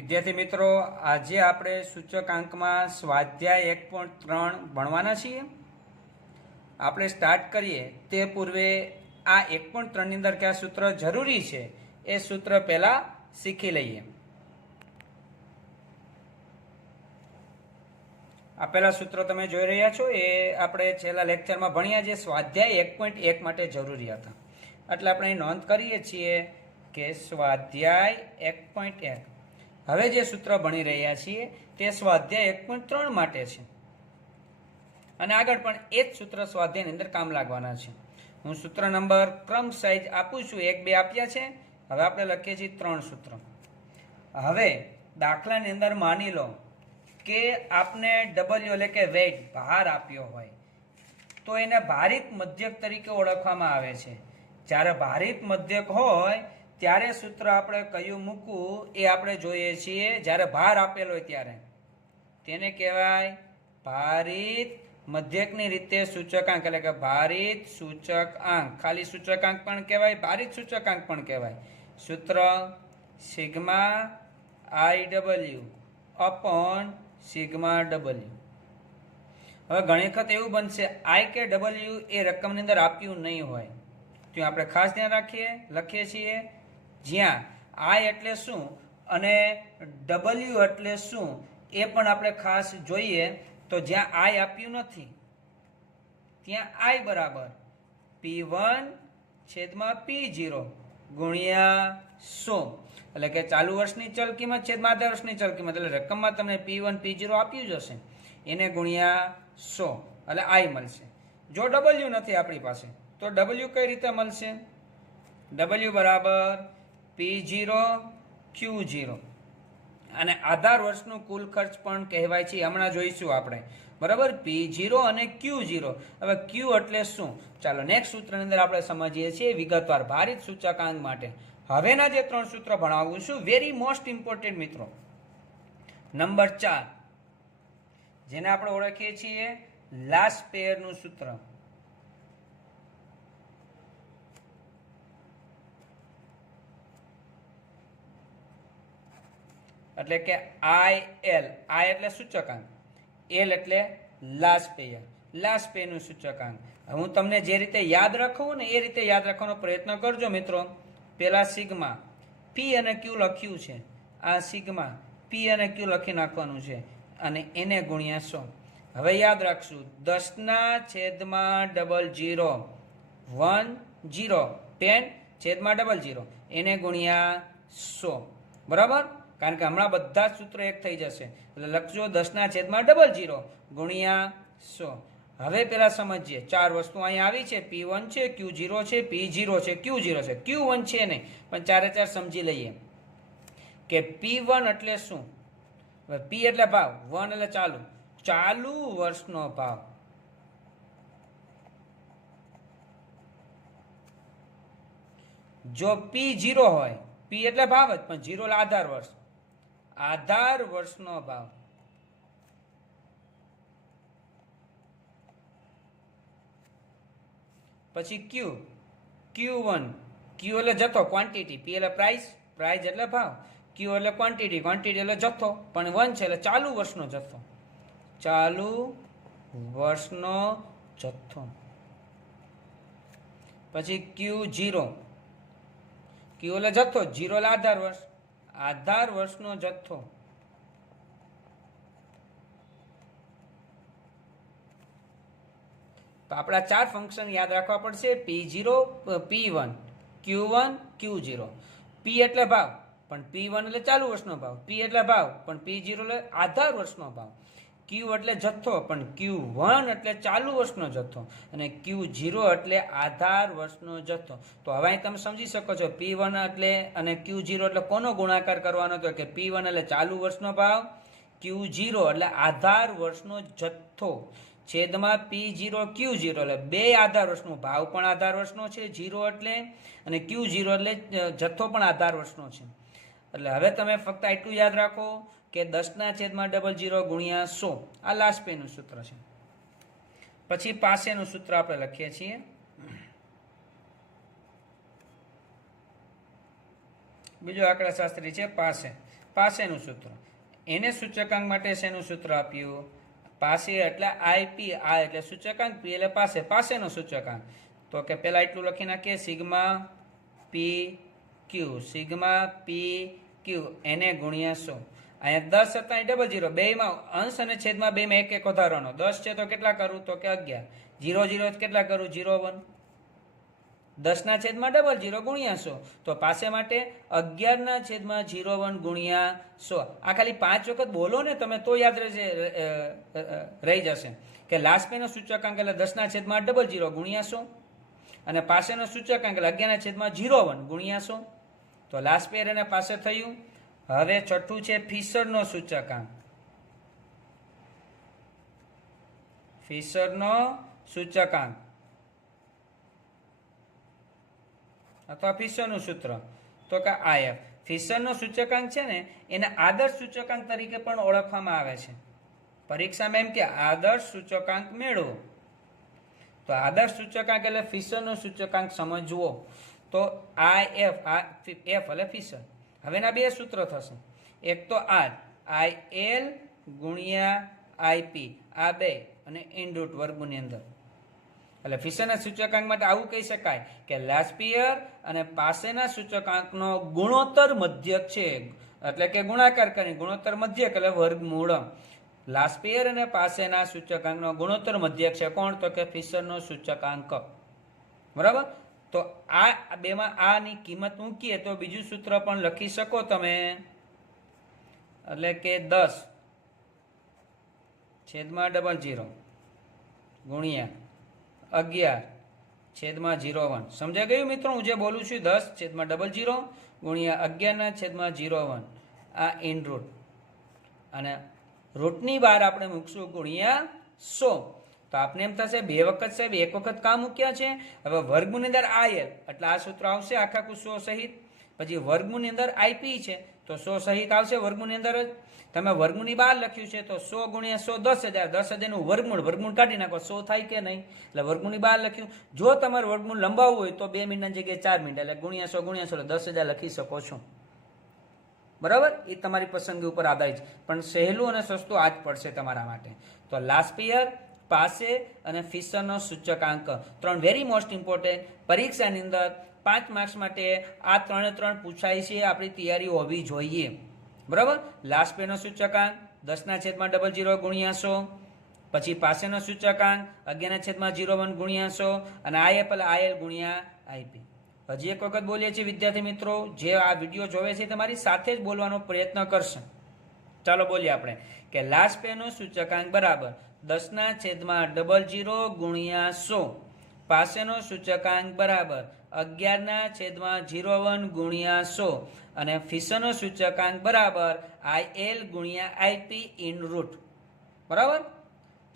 વિદ્યાર્થી મિત્રો, આજે આપણે સૂચકાંકમાં સ્વાધ્યાય 1.3 ભણવાના છીએ. આપણે સ્ટાર્ટ કરીએ તે પૂર્વે આ 1.3 ની અંદર કયા સૂત્ર જરૂરી છે એ સૂત્ર પહેલા શીખી લઈએ. આપેલા સૂત્રો તમે જોઈ રહ્યા છો એ આપણે છેલ્લા લેક્ચરમાં ભણ્યા જે સ્વાધ્યાય 1.1 માટે જરૂરી હતા. એટલે આપણે નોંધ કરીએ છીએ કે સ્વાધ્યાય 1.1 હવે જે સૂત્ર ભણી રહ્યા છીએ તે સ્વાધ્યાય 1.3 માટે છે અને આગળ પણ એ જ સૂત્ર સ્વાધ્યાયની અંદર કામ લાગવાના છે. હું સૂત્ર નંબર ક્રમ સાઇઝ આપું છું, 1 2 આપ્યા છે. હવે આપણે લખીએ છીએ 3 સૂત્ર. હવે દાખલાની અંદર માની લો કે આપને ડબલ્યુ એટલે કે વેઇટ ભાર આપ્યો હોય તો એને ભારિત મધ્યક તરીકે ઓળખવામાં આવે છે. જ્યારે ભારિત મધ્યક હોય ત્યારે સૂત્ર આપણે કયું મૂકવું એ આપણે જોઈએ છીએ. જ્યારે ભાર આપેલો હોય ત્યારે તેને કહેવાય ભારિત મધ્યકની રીતે સૂચકાંક, એટલે કે ભારિત સૂચકાંક. ખાલી સૂચકાંક પણ કહેવાય, ભારિત સૂચકાંક પણ કહેવાય. સૂત્ર સિગ્મા આઈ ડબલ્યુ અપોન સિગ્મા ડબલ્યુ. હવે ઘણી વખત એવું બનશે આઈ કે ડબલ્યુ એ રકમની અંદર આપ્યું નહીં હોય તો આપણે ખાસ ધ્યાન લખીએ છીએ જ્યાં આઈ એટલે શું અને ડબલ્યુ એટલે શું એ પણ આપણે ખાસ જોઈએ. તો જ્યાં આઈ આપ્યું નથી ત્યાં આઈ બરાબર P1 છેદમાં P0 ગુણ્યા 100, એટલે કે ચાલુ વર્ષની ચલ કિંમત છેદમાં આધા વર્ષની ચલ કિંમત, એટલે રકમમાં તમને P1 P0 આપ્યું જ હશે એને ગુણ્યા 100 એટલે આઈ મળશે. જો ડબલ્યુ નથી આપણી પાસે તો ડબલ્યુ કઈ રીતે મળશે? ડબલ્યુ બરાબર P0 Q0 અને આધાર વર્ષનું કુલ ખર્ચ પણ કહેવાય છે, હમણાં જોઈશું આપણે. બરાબર, P0 અને Q0. હવે Q એટલે શું? ચાલો નેક્સ્ટ સૂત્રની અંદર આપણે સમજીએ છીએ વિગતવાર ભારિત સૂચકાંક માટે. હવેના જે 3 સૂત્ર ભણાવું છું, વેરી મોસ્ટ ઇમ્પોર્ટન્ટ મિત્રો. નંબર 4 જેને આપણે ઓળખીએ છીએ લાસ્ટ પેયરનું સૂત્ર. એટલે કે આઈ એટલે સૂચકાંક, એલ એટલે લાસ્ટ પેયર. લાસ્ટ પેયરનું સૂચકાંક. હું તમને જે રીતે યાદ રાખું ને એ રીતે યાદ રાખવાનો પ્રયત્ન કરજો મિત્રો. પેલા સિગ્મા પી અને ક્યુ લખ્યું છે, આ સિગ્મા પી અને ક્યુ લખી નાખવાનું છે અને એને ગુણ્યા 100. હવે યાદ રાખશું 10/00 10 એને ગુણ્યા 100. બરાબર, કારણ કે હમણાં બધા જ સૂત્રો એક થઈ જશે એટલે લખજો 10/00 ગુણ્યા 100. હવે પેલા સમજીએ 4 વસ્તુ અહીં આવી છે. P1 છે, Q0 છે, P0 છે, Q0 છે. Q1 છે નહીં પણ 4 4 સમજી લઈએ કે P1 એટલે શું. P એટલે ભાવ, 1 એટલે ચાલુ વર્ષનો ભાવ. જો P0 હોય, P એટલે ભાવ જ પણ 0 એટલે આધાર વર્ષનો ભાવ. પછી Q1 Q એટલે જથ્થો, ક્વોન્ટિટી. P એટલે પ્રાઇસ એટલે ભાવ. Q એટલે ક્વોન્ટિટી એટલે જથ્થો, પણ 1 છે એટલે ચાલુ વર્ષનો જથ્થો. પછી Q0 Q એટલે જથ્થો, 0 એટલે આધાર વર્ષનો જથ્થો. તો આપણા 4 ફંક્શન યાદ રાખવા પડશે. P0 P1 Q1 Q0. P એટલે ભાવ પણ P1 એટલે ચાલુ વર્ષનો ભાવ. P એટલે ભાવ પણ P0 એટલે આધાર વર્ષનો ભાવ. Q એટલે જથ્થો પણ Q1 એટલે ચાલુ વર્ષનો જથ્થો અને Q0 એટલે આધાર વર્ષનો જથ્થો. તો હવે અહીં તમે સમજી શકો છો P1 એટલે અને Q0 એટલે કોનો ગુણાકાર કરવાનો હતો કે P1 એટલે ચાલુ વર્ષનો ભાવ, Q0 એટલે આધાર વર્ષનો જથ્થો છેદમાં P0 Q0 એટલે બે આધાર વર્ષનો ભાવ પણ આધાર વર્ષનો છે 0 એટલે, અને Q0 એટલે જથ્થો પણ આધાર વર્ષનો છે. એટલે હવે તમે ફક્ત એટલું યાદ રાખો કે 10/00 ગુણ્યા 100 આ લાસ્ટ પેનું સૂત્ર છે. પછી પાસેનું સૂત્ર આપણે લખીએ છીએ. બીજો આંકડાશાસ્ત્રી છે પાસે. પાસેનું સૂત્ર. એને સૂચકાંક માટે શેનું સૂત્ર આપ્યું? પાસે એટલે આઈપી, આ એટલે સૂચકાંક, પી એટલે પાસે, પાસેનો સૂચકાંક. તો કે પેલા એટલું લખી નાખીએ, સિગ્મા પી ક્યુ, સિગ્મા પી ક્યુ એને ગુણ્યા 100. અહીંયા 10 હતા, 00, બેમાં અંશ અને છેદમાં બેમાં એક વધારવાનો. 10 છે તો કેટલા કરું? તો કે 11. 0 કેટલા કરું? 0 1. 10 છેદમાં 00 ગુણ્યા 100. તો પાસે માટે 11 છેદમાં 01 ગુણ્યા 100. આ ખાલી 5 વખત બોલો ને તમે તો યાદ રહી જશે કે લાસ્ટ પેનો સૂચકાંક એટલે 10 છેદમાં 00 ગુણ્યા 100 અને પાસેનો સૂચકાંક એટલે 11 છેદમાં 01 ગુણ્યા 100. તો લાસ્ટ પેર એને પાસે થયું. હવે છઠ્ઠું છે ફિશરનો સૂચકાંક. ફિશરનો સૂચકાંક અથવા ફિશરનું સૂત્ર તો કે આઈએફ. ફિશરનો સૂચકાંક છે ને એને આદર્શ સૂચકાંક તરીકે પણ ઓળખવામાં આવે છે. પરીક્ષામાં એમ કે આદર્શ સૂચકાંક મેળવો. તો આદર્શ સૂચકાંક એટલે ફિશરનો સૂચકાંક સમજવો. તો આઈએફ, એફ એટલે ફિશર. હવેના બે સૂત્ર થશે. એક તો આઈએલ ગુણ્યા આઈપી, આ બે અને ઇનરૂટ વર્ગની અંદર. એટલે ફિશરના સૂચકાંક માટે આવું કહી શકાય કે લાસ્પિયર અને પાસેના સૂચકાંકનો ગુણોત્તર મધ્યક છે. એટલે કે ગુણાકાર કરી ગુણોત્તર મધ્યક એટલે વર્ગમૂળ. લાસ્પિયર અને પાસેના સૂચકાંકનો ગુણોત્તર મધ્યક છે કોણ? તો કે ફિશરનો સૂચકાંક. બરાબર. તો આ બેમાં આની કિંમત મૂકીએ તો બીજું સૂત્ર પણ લખી શકો તમે. એટલે કે 10 છેદમાં 00 ગુણ્યા 11 છેદમાં 01. સમજાઈ ગયું મિત્રો હું જે બોલું છું? 10 છેદમાં 00 ગુણ્યા 11 છેદમાં 01. આ ઇન રૂટ અને રૂટની બહાર આપણે મૂકશું ગુણ્યા 100. તો આપણે એમ થશે બે વખત સાહેબ એક વખત કામ મૂક્યા છે. હવે વર્ગમૂળની અંદર આઈએલ એટલે આ સૂત્ર આવશે આખા 100 સહિત. પછી વર્ગમૂળની અંદર આઈપી છે તો 100 સહિત આવશે વર્ગમૂળની અંદર જ. તમે વર્ગમૂળની બહાર લખ્યું છે તો 100 ગુણ્યા 100 10,000. 10,000 નું વર્ગમૂળ કાઢી નાખો 100 થાય કે નહીં? એટલે વર્ગમૂળની બહાર લખ્યું. જો તમારે વર્ગમૂળ લંબાવવું હોય તો 2 મિનિટની જગ્યાએ 4 મિનિટ એટલે ગુણ્યા 100 એટલે 10,000 લખી શકો છો. બરાબર. એ તમારી પસંદગી ઉપર આધારિત છે પણ સહેલું અને સસ્તું આ જ પડશે તમારા માટે. તો લાસ્પિયર, પાસે અને ફિશરનો સૂચકાંક 3 વેરી મોસ્ટ ઇમ્પોર્ટન્ટ. પરીક્ષાની અંદર 5 માર્ક્સ માટે આ 3 પૂછાય છે. આપણી તૈયારી હોવી જોઈએ. બરાબર. લાસ્ટ પેનો સૂચકાંક 10 છેદમાં 00 ગુણ્યા 100. પછી પાસેનો સૂચકાંક 11 છેદમાં 01 ગુણ્યા 100 અને આઈએફ એટલે આઈએલ ગુણ્યા આઈપી. હજી એક વખત બોલીએ છીએ વિદ્યાર્થી મિત્રો, જે આ વિડીયો જોવે છે તમારી સાથે જ બોલવાનો પ્રયત્ન કરશે. ચાલો બોલીએ આપણે કે લાસ્ટ પેનો સૂચકાંક બરાબર 10 છેદમાં 00 ગુણ્યા 100. પાસેનો સૂચકાંક બરાબર 11 છેદમાં 01 ગુણ્યા 100 અને ફિશરનો સૂચકાંક બરાબર આઈએલ ગુણ્યા આઈપી ઇન રૂટ. બરાબર.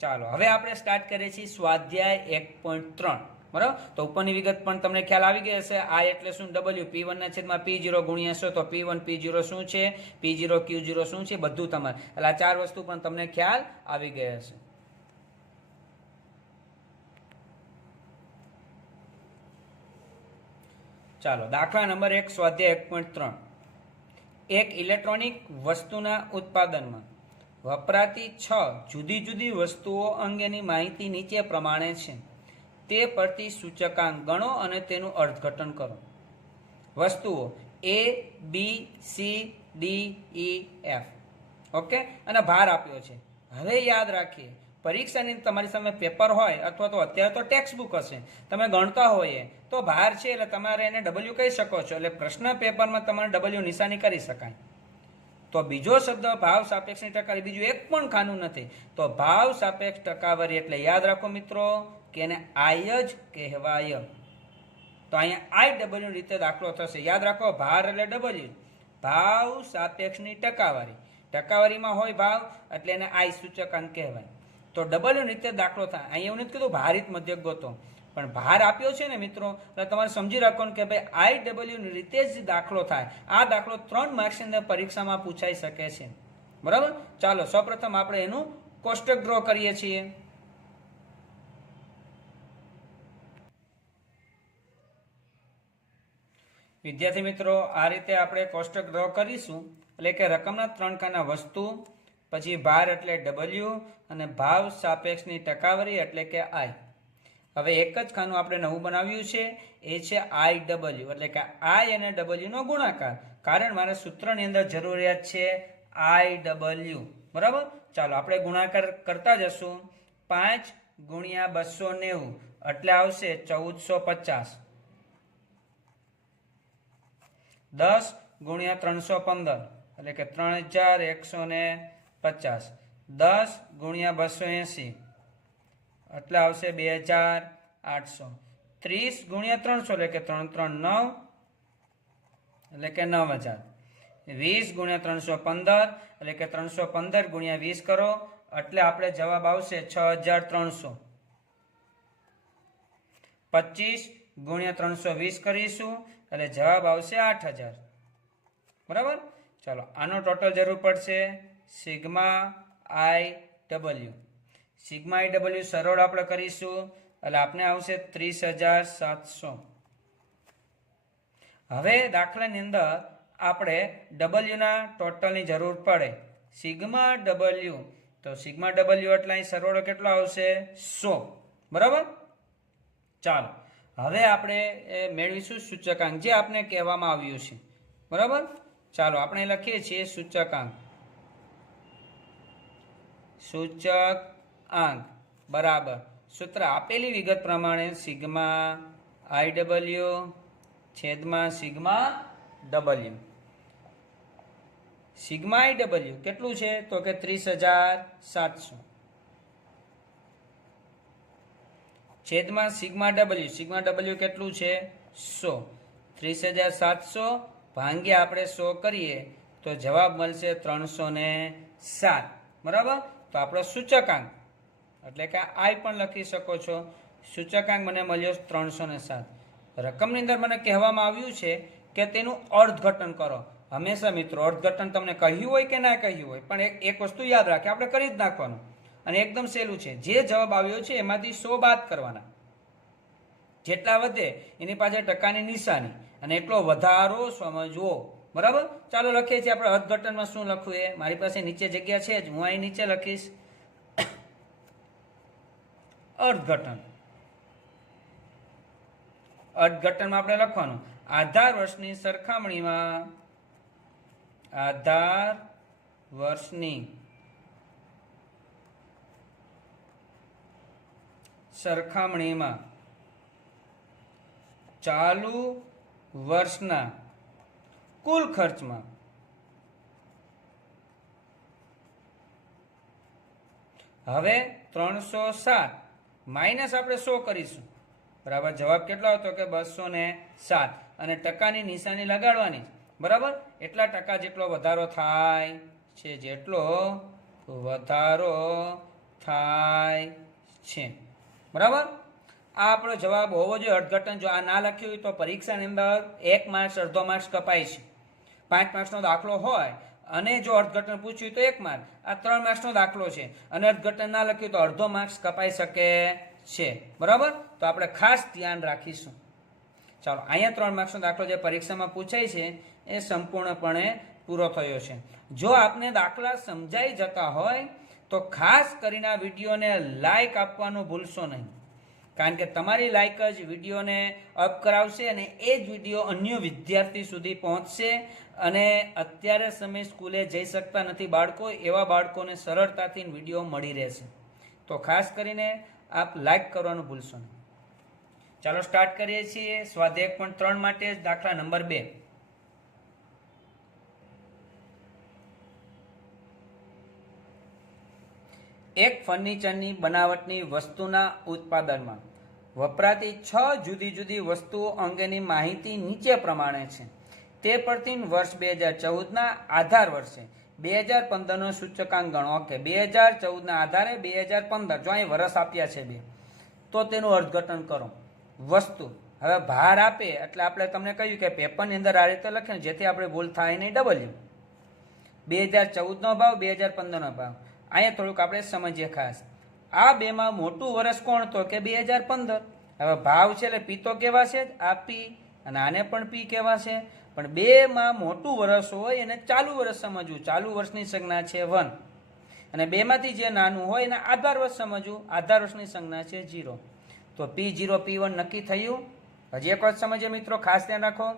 ચાલો હવે આપણે સ્ટાર્ટ કરીએ છીએ સ્વાધ્યાય 1.3. બરાબર. તો ઉપરની વિગત પણ તમને ખ્યાલ આવી ગઈ હશે. આ એટલે શું? ડબલ્યુ. P1 છેદમાં P0 ગુણ્યા 100. તો P1 P0 શું છે? P0 Q0 શું છે? બધું તમારે એટલે આ 4 વસ્તુ પણ તમને ખ્યાલ આવી ગઈ હશે. ચાલો દાખલા નંબર 1 સ્વાધ્યાય 1.3. એક ઇલેક્ટ્રોનિક વસ્તુના ઉત્પાદનમાં વપરાતી 6 જુદી જુદી વસ્તુઓ અંગેની માહિતી નીચે પ્રમાણે છે. તે પરથી સૂચકાંક ગણો અને તેનું અર્થઘટન કરો. વસ્તુઓ A, B, C, D, E, F. Okay. અને ભાર આપ્યો છે. હવે યાદ રાખીએ પરીક્ષાની તમારી સામે પેપર હોય અથવા તો અત્યારે તો ટેક્સ્ટ બુક હશે, તમે ગણતા હોઈએ તો ભાર છે એટલે તમારે એને W કહી શકો છો. એટલે પ્રશ્ન પેપરમાં તમારે W નિશાની કરી શકાય. તો બીજો શબ્દ ભાવ સાપેક્ષની ટકાવારી, બીજું એક પણ ખાનું નથી. તો ભાવ સાપેક્ષ ટકાવારી એટલે યાદ રાખો મિત્રો કે એને આઈ જ કહેવાય. તો અહીંયા IW રીતે દાખલો થશે. યાદ રાખો ભાર એટલે W, ભાવ સાપેક્ષની ટકાવારી. ટકાવારીમાં હોય ભાવ એટલે એને આઈ સૂચકાંક કહેવાય. તો W રીતે દાખલો થાય. અહીંયા એવું નથી કીધું ભારિત મધ્યક ગોતો, પણ ભાર આપ્યો છે ને મિત્રો એટલે તમારે સમજી રાખવાનું કે ભાઈ IW ની રીતે જ દાખલો થાય. આ દાખલો 3 માર્ક્સની અંદર પરીક્ષામાં પૂછાઈ શકે છે. બરાબર. ચાલો સૌપ્રથમ આપણે એનું કોષ્ટક ડ્રો કરીએ છીએ. વિદ્યાર્થી મિત્રો, આ રીતે આપણે કોષ્ટક ડ્રો કરીશું. એટલે કે રકમના 3 ખાના વસ્તુ, પછી ભાર એટલે ડબલ્યુ, અને ભાવ સાપેક્ષની ટકાવારી એટલે કે આઈ. હવે એક જ ખાનું આપણે નવું બનાવ્યું છે, એ છે આઈ ડબલ્યુ, એટલે કે આઈ અને ડબલ્યુ નો ગુણાકાર. કારણ મારા સૂત્રની અંદર જરૂરિયાત છે આઈ ડબલ્યુ. બરાબર, ચાલો આપણે ગુણાકાર કરતા જશું. 5 ગુણ્યા 290 એટલે આવશે 1450. 10 ગુણ્યા 315 એટલે કે 3150. 10 ગુણ્યા 280 એટલે આવશે 2800. 30 ગુણ્યા 300 એટલે કે 339 એટલે કે 9000. 20 ગુણ્યા 315 એટલે કે 315 ગુણ્યા 20 કરો એટલે આપણે જવાબ આવશે 6300. 25 ગુણ્યા 320 કરીશું એટલે જવાબ આવશે 8000. બરાબર, ચાલો આનો ટોટલ જરૂર પડશે સિગ્મા આઈ ડબલ્યુ. સિગ્મા આઈ ડબલ્યુ સરળ આપણે કરીશું એટલે આપણે આવશે 30700. હવે દાખલાની અંદર આપણે ડબલ્યુના ટોટલની જરૂર પડે. સિગ્મા ડબલ્યુ, તો સિગ્મા ડબલ્યુ એટલે અહીં સરવાળો કેટલો આવશે 100. બરાબર, ચાલો હવે આપણે મેળવીશું સૂચકાંક, જે આપણે કહેવામાં આવ્યું છે. બરાબર, ચાલો આપણે લખીએ છીએ સૂચકાંક. સૂચકાંક બરાબર સૂત્ર આપેલી વિગત પ્રમાણે સિગ્મા આઈ ડબલ્યુ છેદમાં સિગ્મા ડબલ્યુ. સિગ્મા આઈ ડબલ્યુ કેટલું છે તો કે 30700 છેદમાં સિગ્મા ડબલ્યુ. સિગ્મા ડબલ્યુ કેટલું છે 100. 30700 ભાંગ્યા આપણે 100 કરીએ તો જવાબ મળશે 307. બરાબર, તો આપણો સૂચકાંક એટલે કે આઈ પણ લખી શકો છો. સૂચકાંક મને મળ્યો 307. રકમની અંદર મને કહેવામાં આવ્યું છે કે તેનું અર્થઘટન કરો. હંમેશા મિત્રો અર્થઘટન તમને કહ્યું હોય કે ના કહ્યું હોય, પણ એક વસ્તુ યાદ રાખે, આપણે કરી જ નાખવાનું. અને એકદમ સહેલું છે. જે જવાબ આવ્યો છે એમાંથી 100 બાદ કરવાના. જેટલા વધે એની પાછળ ટકાની નિશાની અને એટલો વધારો સમજવો. બરાબર, ચાલો લખીએ છીએ આપણે અર્થઘટનમાં શું લખવું એ. મારી પાસે નીચે જગ્યા છે જ, હું અહીં નીચે લખીશ અર્થઘટન. અર્થઘટનમાં આપણે લખવાનું આધાર વર્ષની સરખામણીમાં, આધાર વર્ષની સરખામણીમાં ચાલુ વર્ષના કુલ ખર્ચમાં હવે 307 માઇનસ આપણે 100 કરીશું. બરાબર, જવાબ કેટલો હતો કે 207. અને ટકાની નિશાની લગાડવાની. બરાબર, એટલા ટકા જેટલો વધારો થાય છે, જેટલો વધારો થાય છે. બરાબર, આ આપણો જવાબ હોવો જોઈએ. અર્થઘટન જો આ ના લખ્યું હોય તો પરીક્ષાની અંદર 1 માર્ક્સ અડધો માર્ક્સ કપાય છે. 5 માર્ક્સનો દાખલો હોય અને જો અર્થઘટન પૂછ્યું તો 1 માર્ક. આ 3 માર્ક્સનો દાખલો છે અને અર્થઘટન ના લખ્યું તો અડધો માર્ક્સ કપાઈ શકે છે. બરાબર, તો આપણે ખાસ ધ્યાન રાખીશું. ચાલો, અહીંયા 3 માર્ક્સનો દાખલો જે પરીક્ષામાં પૂછાય છે એ સંપૂર્ણપણે પૂરો થયો છે. જો આપને દાખલા સમજાઈ જતા હોય તો ખાસ કરીને આ વિડીયોને લાઈક આપવાનું ભૂલશો નહીં. કારણ કે તમારી લાઈક જ વિડીયોને અપ કરાવશે અને એ જ વિડીયો અન્ય વિદ્યાર્થી સુધી પહોંચશે. અને અત્યારે સમય સ્કૂલે જઈ શકતા નથી બાળકો, એવા બાળકોને સરળતાથી વિડીયો મળી રહેશે. તો ખાસ કરીને આપ લાઈક કરવાનું ભૂલશો નહીં. ચાલો સ્ટાર્ટ કરીએ છીએ સ્વાધ્યાય 1.3 માટે દાખલા નંબર 2. એક ફર્નિચરની બનાવટની વસ્તુના ઉત્પાદનમાં વપરાતી 6 જુદી જુદી વસ્તુઓ અંગેની માહિતી નીચે પ્રમાણે છે. તે પરથી વર્ષ 2014ના આધાર વર્ષે 2015નો સૂચકાંક ગણો. ઓકે, 2014ના આધારે 2015, જો અહીં વર્ષ આપ્યા છે 2, તો તેનું અર્થઘટન કરો. વસ્તુ હવે ભાર આપે એટલે આપણે તમને કહ્યું કે પેપરની અંદર આ રીતે લખે જેથી આપણે ભૂલ થાય નહીં. ડબલ્યુ 2014નો ભાવ, 2015નો ભાવ. અહીંયા થોડુંક આપણે સમજીએ ખાસ. આ બેમાં મોટું વર્ષ કોણ તો કે 2015. હવે ભાવ છે એટલે પી તો કેવા છે, આ પી અને આને પણ પી કહેવાશે. પણ બેમાં મોટું વર્ષ હોય એને ચાલુ વર્ષ સમજવું. ચાલુ વર્ષની સંજ્ઞા છે 1 અને બેમાંથી જે નાનું હોય એને આધાર વર્ષ સમજવું. આધાર વર્ષની સંજ્ઞા છે 0. તો P0 P1 નક્કી થયું. હજી એક વાત સમજીએ મિત્રો, ખાસ ધ્યાન રાખો.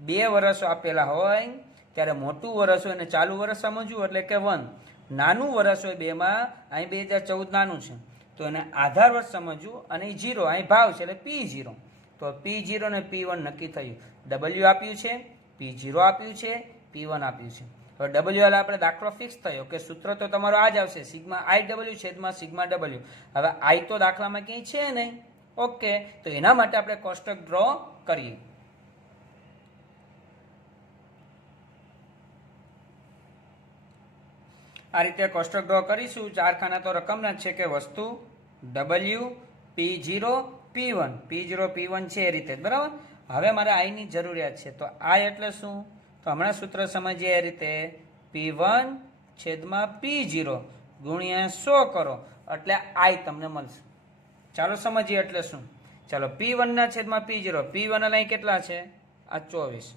2 વર્ષો આપેલા હોય ત્યારે મોટું વર્ષ હોય એને ચાલુ વર્ષ સમજવું એટલે કે 1. નાનું વર્ષ હોય બેમાં, અહીં 2014 નાનું છે તો એને આધાર વર્ષ સમજવું અને 0 અહીં ભાવ છે એટલે P0. તો P0 અને P1 નક્કી થયું. W આપ્યું છે, P0 આપ્યું છે, P1 આપ્યું છે. હવે W એટલે આપણે દાખલો ફિક્સ થયો કે સૂત્ર તો તમારો આ જ આવશે, સિગ્મા IW છેદમાં સિગ્મા W. હવે I તો દાખલામાં ક્યાંય છે નહીં. ઓકે, તો એના માટે આપણે કોષ્ટક ડ્રો કરીએ. આ રીતે કોષ્ટક ડ્રો કરીશું. 4 ખાના તો રકમના જ છે કે વસ્તુ W, P0, P1. P0 P1 છે એ રીતે જ, બરાબર. હવે મારે I ની જરૂરિયાત છે. તો I એટલે શું? તો હમણાં સૂત્ર સમજીએ એ રીતે, P1 છેદમાં P0 ગુણ્યા 100 કરો એટલે I તમને મળશે. ચાલો સમજીએ એટલે શું. ચાલો P1 ના છેદમાં P0. P1 એટલે અહીં કેટલા છે? આ 24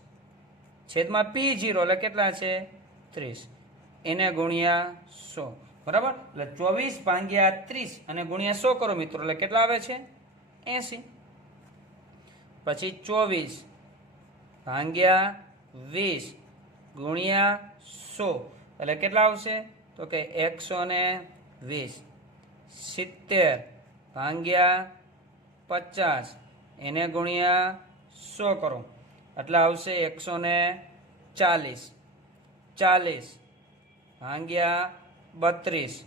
છેદમાં P0 એટલે કેટલા છે? 30. એને ગુણ્યા 100, બરાબર. એટલે 24 ભાગ્યા 30 અને ગુણ્યા 100 કરો મિત્રો એટલે કેટલા આવે છે? 80. પછી 24 ભાગ્યા 20 ગુણ્યા 100 એટલે કેટલા આવશે? તો કે 120. 70 ભાગ્યા 50 એને ગુણ્યા 100 કરો એટલે આવશે 140. 40 ભાગ્યા 32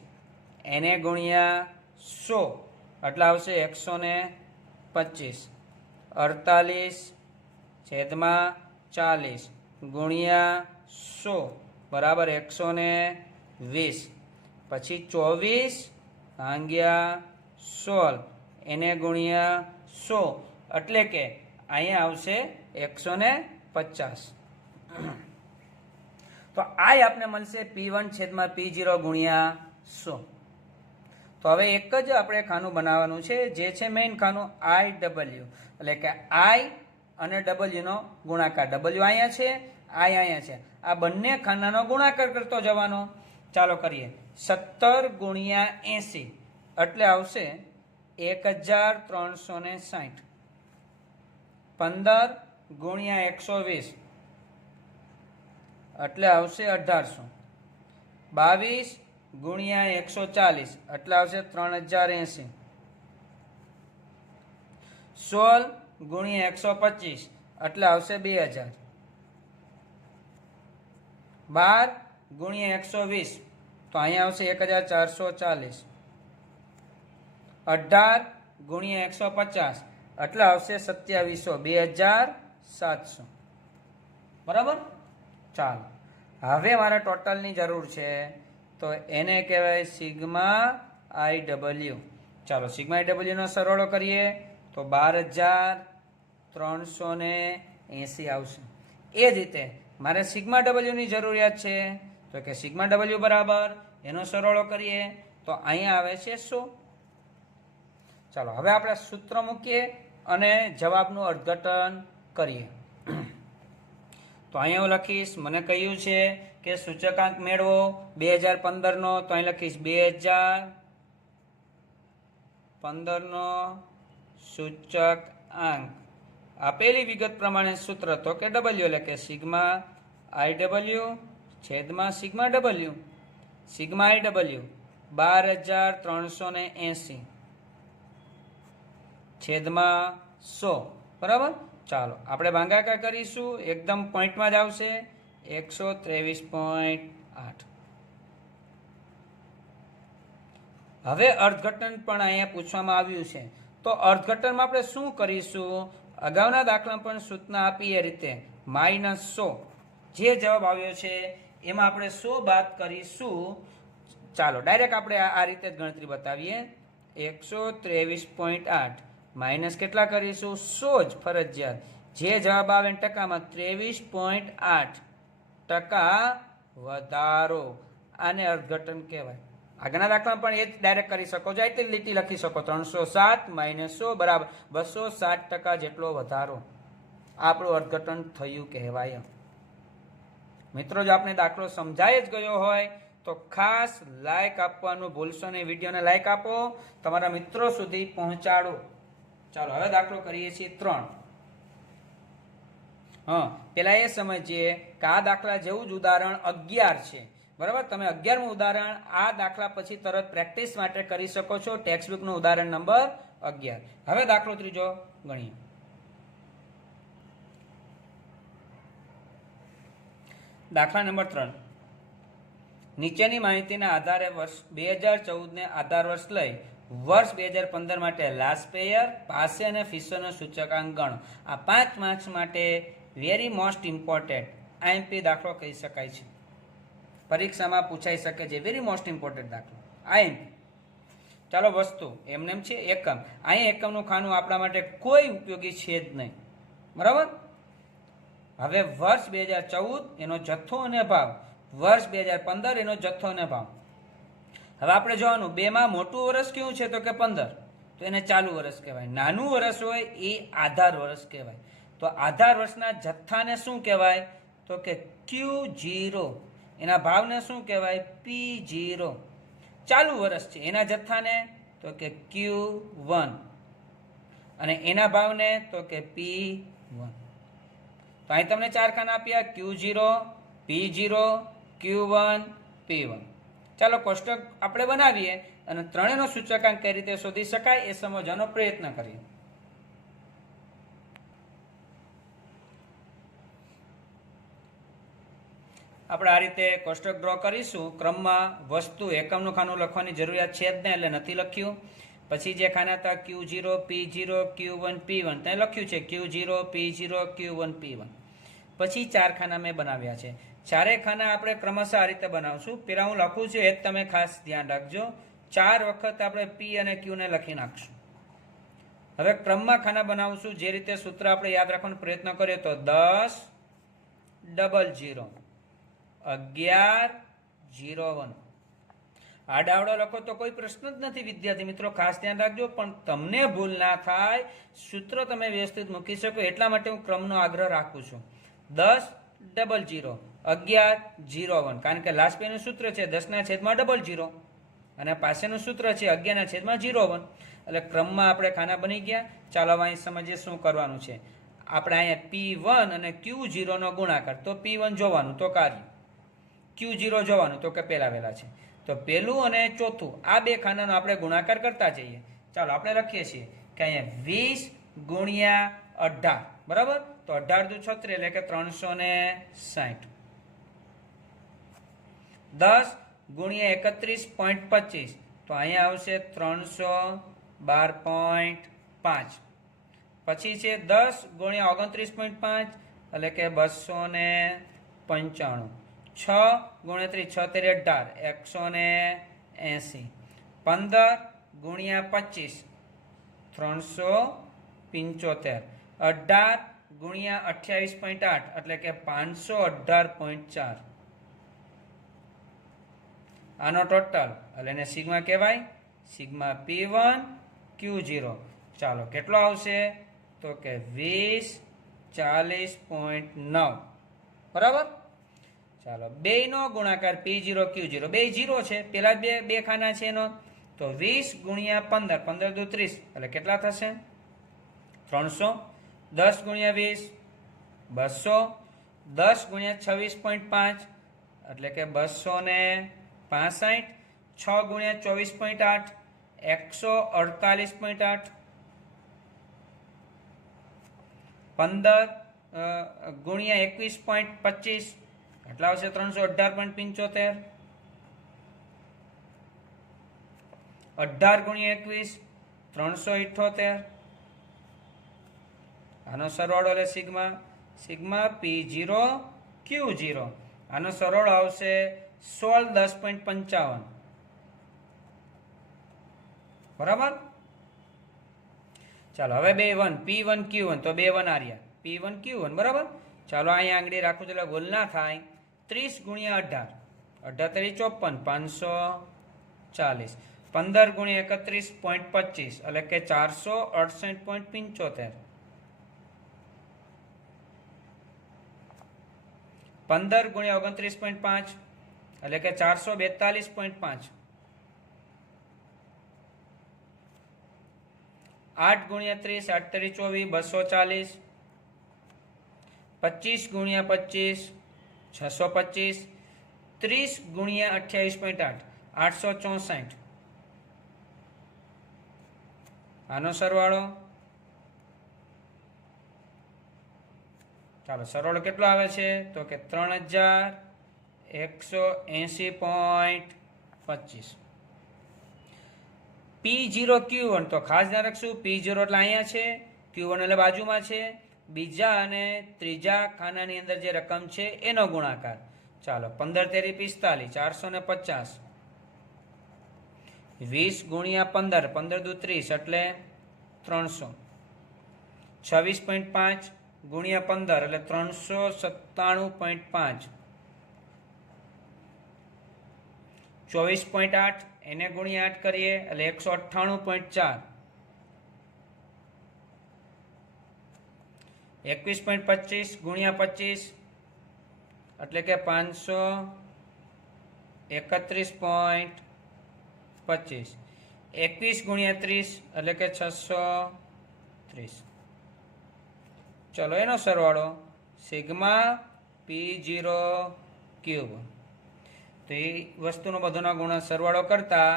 એને ગુણ્યા 100 એટલે આવશે 125. 48 છેદમાં 40 ગુણ્યા 100 બરાબર 120. પછી 24 ભાગ્યા 16 એને ગુણ્યા 100 એટલે કે અહીંયા આવશે 150. તો આ આપને મળશે P1 છેદમાં P0 ગુણ્યા 100. તો હવે એક જ આપણે ખાનું બનાવવાનું છે જે છે મેઇન ખાનું IW, એટલે કે I અને W નો ગુણાકાર. W અહીંયા છે, I અહીંયા છે. આ બંને ખાનાનો ગુણાકાર કરતો જવાનો. ચાલો કરીએ. 17 ગુણ્યા 80 એટલે આવશે 1360. 15 ગુણ્યા 120 એટલે આવશે 1800. 22 ગુણ્યા 140 એટલે આવશે 3080. 16 ગુણ્યા 125 એટલે આવશે 2000. 12 ગુણ્યા 120 તો અહીંયા આવશે 1440. 18 ગુણ્યા 150 એટલે આવશે 2700. 2700, બરાબર. ચાલો હવે મારે ટોટલની જરૂર છે તો એને કહેવાય સિગ્મા IW. ચાલો સિગ્મા IW નો સરવાળો કરીએ તો 12380 આવશે. એ જ રીતે મારે સિગ્મા W ની જરૂરિયાત છે તો કે સિગ્મા W બરાબર એનો સરવાળો કરીએ તો અહીંયા આવે છે 100. ચાલો હવે આપણે સૂત્ર મૂકીએ અને જવાબનું અર્થઘટન કરીએ. તો અહીંયા હું લખીશ, મને કહ્યું છે કે સૂચકાંક મેળવો 2015 નો, તો અહીં લખીશ 2015 નો સૂચકાંક. આપેલી વિગત પ્રમાણે સૂત્ર તો કે W એટલે કે સિગ્મા IW છેદમાં સિગ્મા W. સિગ્મા IW 12380 છેદમાં 100, બરાબર. ચાલો આપણે ભાગાકાર કરીશું, એકદમ પોઈન્ટમાં જ આવશે 123.8. હવે અર્થઘટન પણ અહીંયા પૂછવામાં આવ્યું છે. તો અર્થઘટનમાં આપણે શું કરીશું? અગાઉના દાખલા પણ સૂચના આપી એ રીતે -100 જે જવાબ આવ્યો છે એમાં આપણે 100 બાદ કરીશું. ચાલો ડાયરેક્ટ આપણે આ રીતે જ ગણતરી બતાવીએ. 123.8 માઇનસ કેટલા કરીશું? 100 જ ફરજિયાત. જે જવાબ આવે ટકામાં 23.8% વધારો. આને અર્થઘટન કહેવાય. આગળના દાખલા પણ એ જ ડાયરેક્ટ કરી શકો છો, એટલે લીટી લખી શકો. 307 - 100 બરાબર 260% જેટલો વધારો. આપણું અર્થઘટન થયું કહેવાય. મિત્રો, જો આપણે દાખલો સમજાઈ જ ગયો હોય તો ખાસ લાઈક આપવાનું ભૂલશો નહીં. વિડીયોને લાઈક આપો, તમારા મિત્રો સુધી પહોંચાડો. ચાલો હવે દાખલો કરીએ છીએ 3. પેલા એ સમજીએ કે આ દાખલા જેવું જ ઉદાહરણ 11 છે. બરાબર, તમે 11મું ઉદાહરણ આ દાખલા પછી તરત પ્રેક્ટિસ માટે કરી શકો છો. ટેક્સ્ટ બુકનું ઉદાહરણ નંબર 11. હવે દાખલો 3 ગણીએ. દાખલા નંબર 3. નીચેની માહિતીના આધારે વર્ષ 2014 ને આધાર વર્ષ લઈ વર્ષ 2015 માટે લાસ્ટ પેયર, પાસે અને ફીસોનો સૂચકાંક ગણો. આ 5 માર્ક્સ માટે વેરી મોસ્ટ ઇમ્પોર્ટન્ટ આઈએમપી દાખલો કહી શકાય છે. પરીક્ષામાં પૂછાઈ શકે છે. વેરી મોસ્ટ ઇમ્પોર્ટન્ટ દાખલો આઈએમપી. ચાલો, વસ્તુ એમને છે એકમ. અહીં એકમનું ખાનું આપણા માટે કોઈ ઉપયોગી છે જ નહીં. બરાબર. હવે વર્ષ 2014 એનો જથ્થો અને ભાવ, વર્ષ 2015 એનો જથ્થો અને ભાવ. હવે આપણે જોવાનું 2માં મોટું વર્ષ કયું છે તો કે 15, તો એને ચાલુ વર્ષ કહેવાય. નાનું વર્ષ હોય એ આધાર વર્ષ કહેવાય. તો આધાર વર્ષના જથ્થાને શું કહેવાય તો કે Q0, એના ભાવને શું કહેવાય P0. ચાલુ વર્ષ છે એના જથ્થાને તો કે Q1 અને એના ભાવને તો કે P1. તો અહીં તમને 4 ખાના આપ્યા, Q0, P0, Q1, P1. ચાલો કોષ્ટક આપણે બનાવીએ અને ત્રણેયનો સૂચકાંક કઈ રીતે શોધી શકાય એ સમજવાનો પ્રયત્ન કરીએ. આપણે આ રીતે કોષ્ટક ડ્રો કરીશું. ક્રમમાં વસ્તુ એકમનું ખાનું લખવાની જરૂરિયાત છે જ નહીં એટલે નથી લખ્યું. પછી જે ખાના હતા Q0, P0, Q1, P1 ત્યાં લખ્યું છે Q0, P0, Q1, P1. પછી 4 ખાના મેં બનાવ્યા છે. 4 ખાના આપણે ક્રમશઃ આ રીતે બનાવશું. પેલા હું લખું છું એ જ તમે ખાસ ધ્યાન રાખજો. 4 વખત આપણે P અને Q ને લખી નાખશું. હવે ક્રમમાં ખાના બનાવશું જે રીતે સૂત્ર આપણે યાદ રાખવાનો પ્રયત્ન કરીએ તો 10 00 11 01. આડાવડો લખો તો કોઈ પ્રશ્ન જ નથી વિદ્યાર્થી મિત્રો, ખાસ ધ્યાન રાખજો. પણ તમને ભૂલ ના થાય, સૂત્ર તમે વ્યવસ્થિત મૂકી શકો એટલા માટે હું ક્રમનો આગ્રહ રાખું છું. 10 00 11 01, કારણ કે લાસ્ટ પેનું સૂત્ર છે 10/00 અને પાસેનું સૂત્ર છે 11/01. એટલે ક્રમમાં આપણે ખાના બની ગયા. ચાલો હવે અહીં સમજીએ શું કરવાનું છે. આપણે અહીંયા P1 અને Q0 નો ગુણાકાર, તો P1 જોવાનું તો કાર્ય, Q0 જોવાનું તો કે પેલા વેલા છે. તો પેલું અને ચોથું આ 2 ખાનાનો આપણે ગુણાકાર કરતા જઈએ. ચાલો આપણે લખીએ છીએ કે અહીંયા 20 ગુણ્યા 18, બરાબર. તો 18 દુ 36 એટલે કે 360. 10 ગુણ્યા 31.25 તો અહીંયા આવશે 312.5. પછી છે 10 ગુણ્યા 29.5 એટલે કે 295. 6 ગુણ્યા 3 6 તેરી 18 180. 15 ગુણ્યા 25 375. 18 ગુણ્યા 28.8 એટલે કે 518.4. આનો ટોટલ એટલે એને સિગ્મા કહેવાય, સિગ્મા P1 Q0. ચાલો કેટલો આવશે તો કે 2040.9, બરાબર. ચાલો બેયનો ગુણાકાર P0 Q0, બે 0 છે, પેલા બે ખાના છે એનો, તો 20 ગુણ્યા 15 15 દુ 30 એટલે કેટલા થશે 300. 10 ગુણ્યા 20 200. 10 ગુણ્યા 26.5 એટલે કે 265. 6 ગુણ્યા 24.8 148.8. 15 ગુણ્યા 21.25 કેટલા આવશે 318.75. 18 ગુણ્યા 21 378. આનો સરવાળો એટલે સિગ્મા P0 Q0. આનો સરવાળો આવશે 1610.55, બરાબર. ચાલો હવે 2 1 P1 Q1 તો 2 1 આર્યા P1 Q1, બરાબર. ચાલો અહીંયા આંગળી રાખું એટલે ભૂલ ના થાય. 30 ગુણ્યા 18 18 તેરી 54 540. 15 ગુણ્યા 31.25 એટલે કે 468.75. 15 ગુણ્યા 29.5 એટલે કે 442.5. 8 ગુણ્યા 30 8 તેરી 24 240. 25 ગુણ્યા 25 625. 30 ગુણ્યા 28.8 864. આનો સરવાળો, ચાલો સરવાળો કેટલો આવે છે તો કે 3180.25. P0Q1 તો ખાસ ધ્યાન રાખશું, P0 એટલે અહીંયા છે, Q1 એટલે બાજુમાં છે, બીજા અને ત્રીજા ખાનાની અંદર જે રકમ છે એનો ગુણાકાર. ચાલો 15 તેરી 45 450. 20 ગુણ્યા 15 15 દુ 30 એટલે 300. 26.5 ગુણ્યા 15 એટલે 397.5. 24.8 એને ગુણ્યા 8 કરીએ એટલે 198.4. 21.25 ગુણ્યા 25 એટલે કે 531.25. 21 ગુણ્યા 30 એટલે કે 630. ચલો એનો સરવાળો સિગ્મા P0 ક્યુબ. તો એ વસ્તુનો બધોનો ગુણ સરવાળો કરતા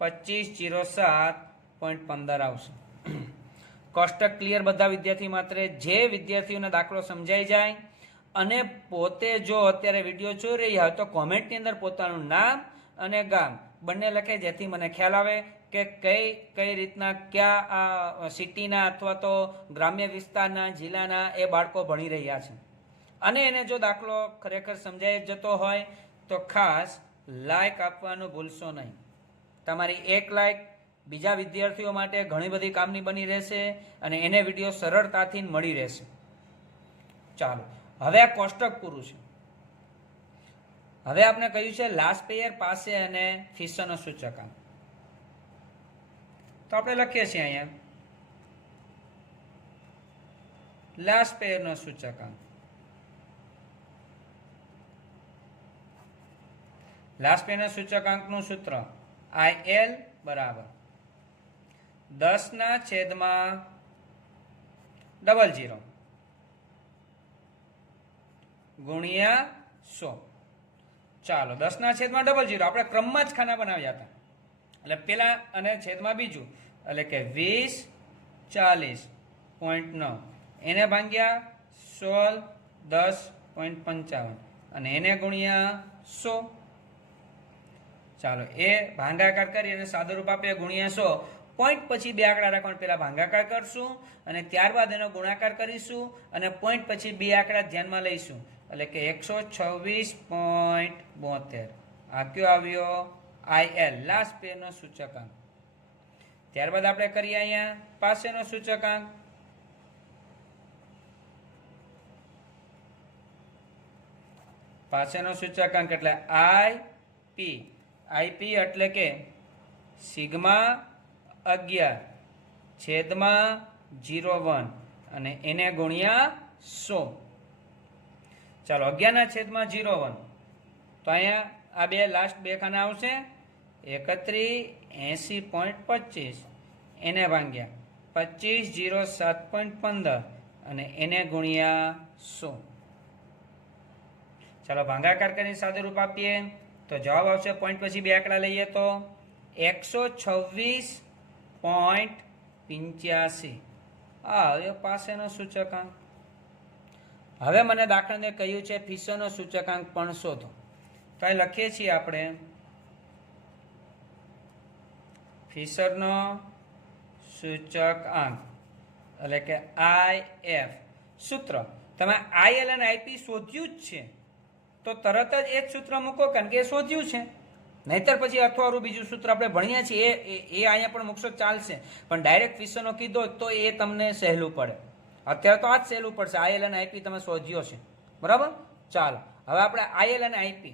2507.15 આવશે. કોષ્ટક ક્લિયર બધા વિદ્યાર્થી માત્ર જે વિદ્યાર્થીઓને દાખલો સમજાઈ જાય અને પોતે જો અત્યારે વિડીયો જોઈ રહ્યા હોય તો કોમેન્ટની અંદર પોતાનું નામ અને ગામ બંને લખે, જેથી મને ખ્યાલ આવે કે કઈ રીતના કયા સિટીના અથવા તો ગ્રામ્ય વિસ્તારના જિલ્લાના એ બાળકો ભણી રહ્યા છે. અને એને જો દાખલો ખરેખર સમજાઈ જતો હોય તો ખાસ લાઈક આપવાનું ભૂલશો નહીં. તમારી એક લાઈક બીજા વિદ્યાર્થીઓ માટે ઘણી બધી કામની બની રહેશે અને એને વિડીયો સરળતાથી મળી રહેશે. ચાલો હવે આ કોષ્ટક પૂરું છે. હવે આપણે કહ્યું છે લાસ્ટ પેયર પાસે અને ફિશરનો સૂચકાંક. તો આપણે લખીએ છીએ અહીંયા લાસ્ટ પેયરનો સૂચકાંક. લાસ્ટ પેયરના સૂચકાંકનું સૂત્ર IL બરાબર 10/00 ગુણ્યા 100. ચાલો 10/00 આપણે ક્રમમાં જ ખાના બનાવ્યા હતા એટલે પેલા અને છેદમાં બીજું એટલે કે 20 40.9 એને ભાગ્યા 16 10.55 અને એને ગુણ્યા 100. ચાલો એ ભાગાકાર કરી અને સાદું રૂપ આપીએ ગુણ્યા 100. પોઈન્ટ પછી બે આંકડા રાખવાનું, પેલા ભાગાકાર કરશું અને ત્યારબાદ એનો ગુણાકાર કરીશું અને પોઈન્ટ પછી બે આંકડા ધ્યાનમાં લઈશું એટલે કે 126.72. આ કયો આવ્યો IL લાસ્ટ પેયરનો સૂચકાંક. ત્યારબાદ આપણે કરીએ અહીંયા પાસેનો સૂચકાંક. પાસેનો સૂચકાંક એટલે IP એટલે કે સિગ્મા 11/01 અને એને ગુણ્યા 100. ચાલો 11/01 તો અહીંયા આ બે લાસ્ટ બે ખાના આવશે 3180.25 એને ભાગ્યા 2507.15 અને એને ગુણ્યા 100. ચાલો ભાગાકાર કરીને સાદું રૂપ આપીએ તો જવાબ આવશે, પોઈન્ટ પછી બે આંકડા લઈએ તો 126.85. આ હવે પાસેનો સૂચકાંક. હવે મને દાખલાને કહ્યું છે ફિશરનો સૂચકાંક પણ શોધો. તો અહીં લખીએ છીએ આપણે ફિશરનો સૂચકાંક એટલે કે IF. સૂત્ર તમે IL અને IP શોધ્યું જ છે તો તરત જ એ જ સૂત્ર મૂકો, કારણ કે એ શોધ્યું છે. નહીતર પછી અથવારું બીજું સૂત્ર આપણે ભણીએ છીએ એ અહીંયા પણ મૂકશો ચાલશે, પણ ડાયરેક્ટ ફિશરનો કીધો તો એ તમને સહેલું પડે. અત્યારે તો આ જ સહેલું પડશે. IL અને IP તમે શોધ્યો છે, બરાબર. ચાલો હવે આપણે IL અને IP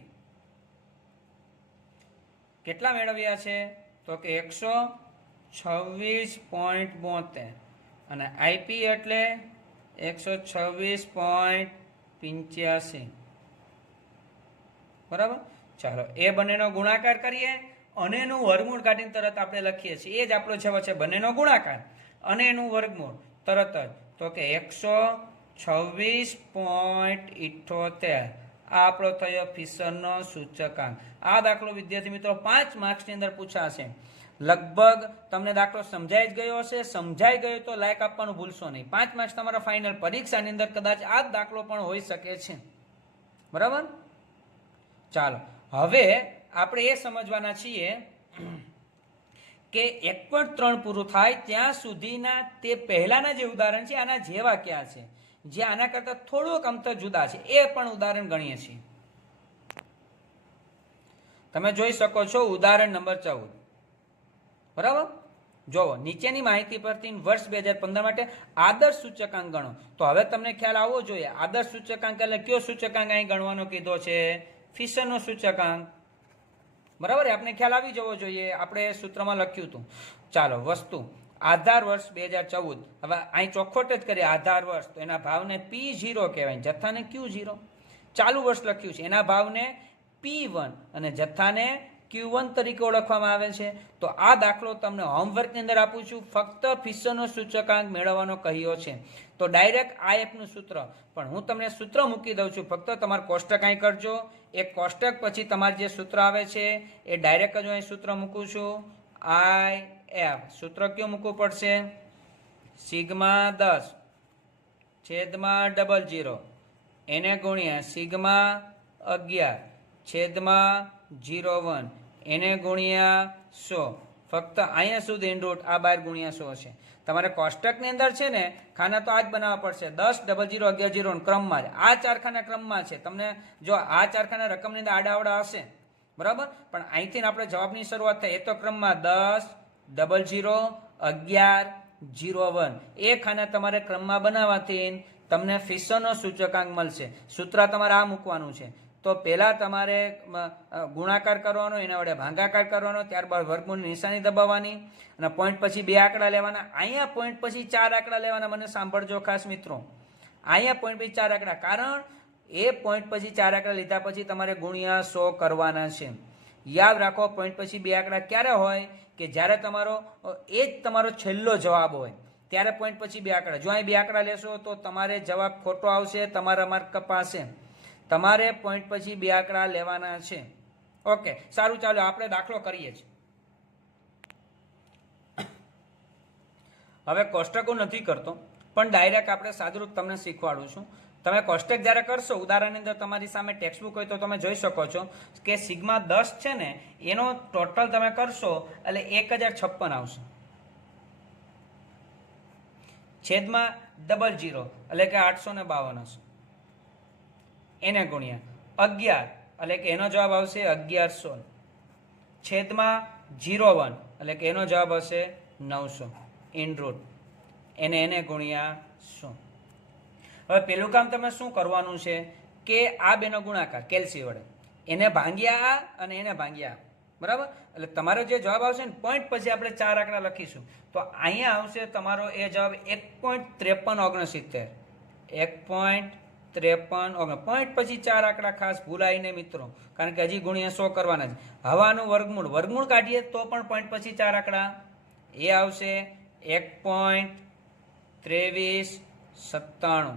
કેટલા મેળવ્યા છે તો કે 126.72 અને IP એટલે 126.85. બરાબર. ચાલો એ બંનેનો ગુણાકાર કરીએ અને એનું વર્ગમૂળ કાઢીને તરત આપણે લખીએ છીએ. એ જ આપણો જવાબ છે, બંનેનો ગુણાકાર અને એનું વર્ગમૂળ તરત જ. તો કે 126.78 આ આપણો થયો ફિશરનો સૂચકાંક. આ દાખલો વિદ્યાર્થી મિત્રો 5 માર્ક્સની અંદર પૂછાશે. લગભગ તમને દાખલો સમજાઈ જ ગયો હશે. સમજાઈ ગયો તો લાઈક આપવાનું ભૂલશો નહીં. 5 માર્ક્સ તમારા ફાઇનલ પરીક્ષાની અંદર કદાચ આ જ દાખલો પણ હોઈ શકે છે. બરાબર. ચાલો હવે આપણે એ સમજવાના છીએ કે 1.3 પૂરું થાય ત્યાં સુધીના તે પહેલાના જે ઉદાહરણ છે આના જેવા ક્યાં છે, જે આના કરતા થોડુંક અંતર જુદા છે, એ પણ ઉદાહરણ ગણીએ છીએ. તમે જોઈ શકો છો ઉદાહરણ નંબર 14. બરાબર. જોવો નીચેની માહિતી પરથી વર્ષ 2015 માટે આદર્શ સૂચકાંક ગણો. તો હવે તમને ખ્યાલ આવવો જોઈએ આદર્શ સૂચકાંક એટલે કયો સૂચકાંક અહીં ગણવાનો કીધો છે? ફિશરનો સૂચકાંક. બરાબર. આપણે ખ્યાલ આવી જવો જોઈએ. આપણે સૂત્રમાં લખ્યું હતું. ચાલો વસ્તુ આધાર વર્ષ 2014. હવે અહીં ચોખ્ખોટ જ કરીએ આધાર વર્ષ, તો એના ભાવને P0 કહેવાય, જથ્થાને Q0. ચાલુ વર્ષ લખ્યું છે એના ભાવને P1 અને જથ્થાને Q1 તરીકે ઓળખવામાં આવે છે. તો આ દાખલો તમને હોમવર્કની અંદર આપું છું. ફક્ત ફિશરનો સૂચકાંક મેળવવાનો કહ્યો છે. તો ડાયરેક્ટ IF નું સૂત્ર, પણ હું તમને સૂત્ર મૂકી દઉં છું. ફક્ત તમારે કોષ્ટક અહીં કરજો. એક કોષ્ટક પછી તમારે જે સૂત્ર આવે છે એ ડાયરેક્ટ જ અહીં સૂત્ર મૂકું છું. IF સૂત્ર કયું મૂકવું પડશે? સિગ્મા 10 છેદમાં 00 એને ગુણ્યા સિગ્મા 11 છેદમાં 01 એને ગુણ્યા 100. ફક્ત અહીંયા સુધી ઇનરૂટ આ 12 ગુણ્યા 100 છે. તમારે કોષ્ટકની અંદર છે ને ખાના તો આ જ બનાવવા પડશે. 10 00 11 0 ક્રમમાં જ આ 4 ખાના ક્રમમાં છે. તમને જો આ 4 ખાના રકમની અંદર આડાવડા હશે બરાબર, પણ અહીંથી આપણે જવાબની શરૂઆત થાય એ તો ક્રમમાં 10 00 11 01 એ ખાના તમારે ક્રમમાં બનાવવાથી તમને ફિશરનો સૂચકાંક મળશે. સૂત્ર તમારે આ મૂકવાનું છે. તો પહેલા તમારે ગુણાકાર કરવાનો, એના વડે ભાગાકાર કરવાનો, ત્યારબાદ વર્ગમૂળની નિશાની દબાવવાની અને પોઈન્ટ પછી 2 આંકડા લેવાના. અહીંયા પોઈન્ટ પછી 4 આંકડા લેવાના. મને સાંભળજો ખાસ મિત્રો, અહીંયા પોઈન્ટ પછી 4 આંકડા, કારણ એ પોઈન્ટ પછી 4 આંકડા લીધા પછી તમારે ગુણ્યા 100 કરવાના છે. યાદ રાખો પોઈન્ટ પછી 2 આંકડા ક્યારે હોય? કે જ્યારે તમારો એ જ તમારો છેલ્લો જવાબ હોય ત્યારે પોઈન્ટ પછી 2 આંકડા. જો અહીં 2 આંકડા લેશો તો તમારે જવાબ ખોટો આવશે, તમારા માર્ક કપાશે. તમારે પોઈન્ટ પછી 2 આંકડા લેવાના છે. ઓકે સારું, ચાલો આપણે દાખલો કરીએ છીએ. હવે કોષ્ટકો નથી કરતો, પણ ડાયરેક્ટ આપણે સાદુરૂપ તમને શીખવાડું છું. તમે કોષ્ટક જ્યારે કરશો ઉદાહરણની અંદર તમારી સામે ટેક્સ્ટબુક હોય તો તમે જોઈ શકો છો કે સિગ્મા 10 છે ને એનો ટોટલ તમે કરશો એટલે 1056 આવશે, છેદમાં 00 એટલે કે 852 હશે, એને ગુણ્યા 11 એટલે કે એનો જવાબ આવશે 1116, છેદમાં 01 એટલે કે એનો જવાબ હશે 900 ઇન રૂટ એને ગુણ્યા 100. હવે પેલું કામ તમે શું કરવાનું છે કે આ બેનો ગુણાકાર કેલ્સી વડે, એને ભાંગ્યા અને એને ભાંગ્યા, બરાબર. એટલે તમારો જે જવાબ આવશે ને પોઈન્ટ પછી આપણે 4 આંકડા લખીશું તો અહીંયા આવશે તમારો એ જવાબ 1.5369, 1.5369. પોઈન્ટ પછી 4 આંકડા ખાસ ભૂલાય નહીં મિત્રો, કારણ કે હજી ગુણ્યા 100 કરવાના છે. હવાનું વર્ગમૂળ કાઢીએ તો પણ પોઈન્ટ પછી 4 આંકડા એ આવશે 1.2397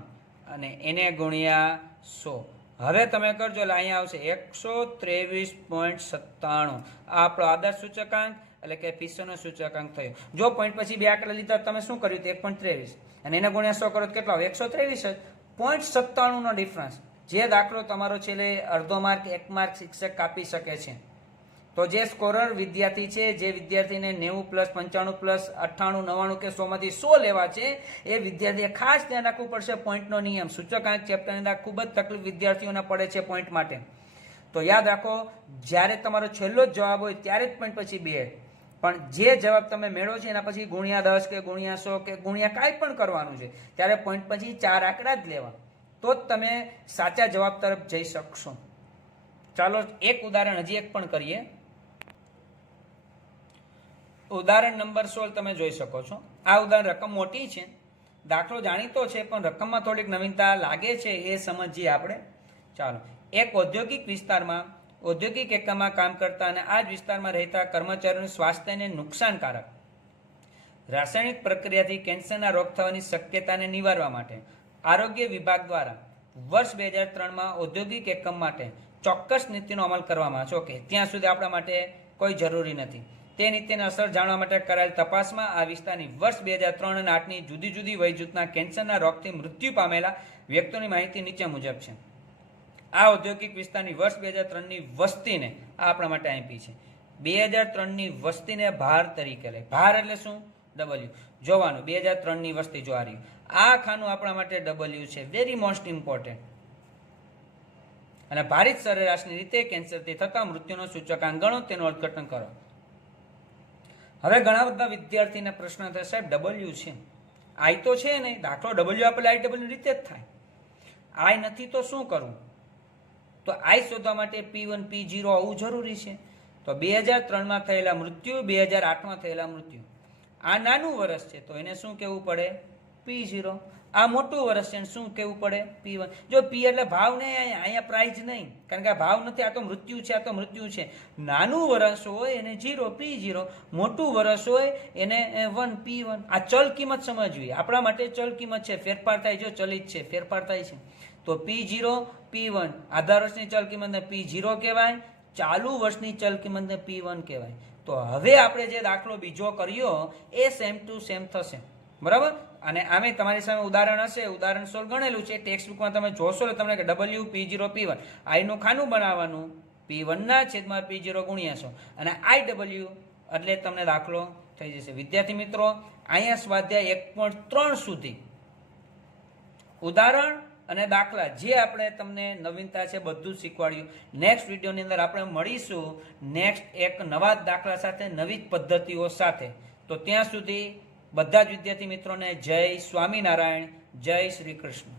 અને એને ગુણ્યા 100. હવે તમે કરજો એટલે અહીંયા આવશે 123.97. આ આપણો આદર્શ સૂચકાંક એટલે કે ફિશરનો સૂચકાંક થયો. જો પોઈન્ટ પછી 2 આંકડા લીધા તમે શું કર્યું? 1.23 અને એને ગુણ્યા 100 કરો તો કેટલા? 123 જ. 0.97 નો ડિફરન્સ. જે દાખલો તમારો છેલ્લે અડધો માર્ક 1 માર્ક શિક્ષક કાપી શકે છે. તો જે સ્કોરર વિદ્યાર્થી છે, જે વિદ્યાર્થીને 90 + 95 + 98 99 કે 100 માંથી 100 લેવા છે, એ વિદ્યાર્થીએ ખાસ ધ્યાન રાખવું પડશે પોઈન્ટનો નિયમ. સૂચકાંક ચેપ્ટરની અંદર ખૂબ જ તકલીફ વિદ્યાર્થીઓને પડે છે પોઈન્ટ માટે. તો યાદ રાખો જ્યારે તમારો છેલ્લો જ જવાબ હોય ત્યારે જ પોઈન્ટ પછી 2, પણ જે જવાબ તમે મેળવો છો એના પછી ગુણ્યા 10 કે ગુણ્યા 100 કે ગુણ્યા કાંઈ પણ કરવાનું છે ત્યારે પોઈન્ટ પછી 4 આંકડા જ લેવા, તો જ તમે સાચા જવાબ તરફ જઈ શકશો. ચાલો એક ઉદાહરણ હજી એક પણ કરીએ. ઉદાહરણ નંબર 16 તમે જોઈ શકો છો. આ ઉદાહરણ રકમ મોટી છે, દાખલો જાણીતો છે, પણ રકમમાં થોડીક નવીનતા લાગે છે, એ સમજીએ આપણે. ચાલો, એક ઔદ્યોગિક વિસ્તારમાં ઔદ્યોગિક એકમમાં કામ કરતા અને આ જ વિસ્તારમાં રહેતા કર્મચારીઓનું સ્વાસ્થ્યને નુકસાનકારક રાસાયણિક પ્રક્રિયાથી કેન્સરના રોગ થવાની શક્યતાને નિવારવા માટે આરોગ્ય વિભાગ દ્વારા વર્ષ 2003માં ઔદ્યોગિક એકમ માટે ચોક્કસ નીતિનો અમલ કરવામાં આવે છે. ઓકે, ત્યાં સુધી આપણા માટે કોઈ જરૂરી નથી. તે નીતિની અસર જાણવા માટે કરાયેલ તપાસમાં આ વિસ્તારની વર્ષ 2003 અને 8ની જુદી જુદી વય જૂથના કેન્સરના રોગથી મૃત્યુ પામેલા વ્યક્તિઓની માહિતી નીચે મુજબ છે. આ ઔદ્યોગિક વિસ્તારની વર્ષ 2003ની વસ્તીને આ આપણા માટે આપી છે. 2003ની વસ્તીને ભાર તરીકે લે. ભાર એટલે શું? W. જોવાનું 2003ની વસ્તી જો આ રહ્યું, આ ખાનું આપણા માટે W છે, વેરી મોસ્ટ ઇમ્પોર્ટન્ટ. અને ભારિત સરેરાશની રીતે કેન્સરથી થતા મૃત્યુનો સૂચકાંક ગણો, તેનું અર્થઘટન કરો. હવે ઘણા બધા વિદ્યાર્થીને પ્રશ્ન થાય, સાહેબ W છે, I તો છે નહીં, દાખલો W આપેલા IW રીતે જ થાય, I નથી તો શું કરવું? તો I શોધવા માટે P1 P0 આવવું જરૂરી છે. તો 2003માં થયેલા મૃત્યુ, 2008માં થયેલા મૃત્યુ, આ નાનું વર્ષ છે તો એને શું કહેવું પડે? P0. આ મોટું વર્ષ છે શું કહેવું પડે? P1. જો P એટલે ભાવ નહીં, અહીંયા પ્રાઇઝ નહીં, કારણ કે આ ભાવ નથી, આ તો મૃત્યુ છે, આ તો મૃત્યુ છે. નાનું વર્ષ હોય એને 0 P0, મોટું વર્ષ હોય એને 1 P1. આ ચલ કિંમત સમજવી, આપણા માટે ચલ કિંમત છે, ફેરફાર થાય, જો ચલિત છે, ફેરફાર થાય છે. તો P0 P1, આધાર વર્ષની ચલ કિંમતને P0 કહેવાય, ચાલુ વર્ષની ચલ કિંમતને P1 કહેવાય. તો હવે આપણે જે દાખલો બીજો કર્યો એ સેમ ટુ સેમ થશે, બરાબર? અને આમે તમારી સામે ઉદાહરણ હશે, ઉદાહરણ 16 ગણેલું છે, ટેક્સ્ટ બુકમાં તમે જોશો તો તમને W P0 P1, I નું ખાનું બનાવવાનું, P1 ના છેદમાં P0 ગુણ્યા 100 અને IW એટલે તમને દાખલો થઈ જશે. વિદ્યાર્થી મિત્રો, અહીંયા સ્વાધ્યાય 1.3 સુધી ઉદાહરણ અને દાખલા જે આપણે તમને નવીનતા છે બધું શીખવાડ્યું. નેક્સ્ટ વિડીયોની અંદર આપણે મળીશું નેક્સ્ટ એક નવા દાખલા સાથે, નવી જ પદ્ધતિઓ સાથે. તો ત્યાં સુધી બધા જ વિદ્યાર્થી મિત્રોને જય સ્વામિનારાયણ, જય શ્રી કૃષ્ણ.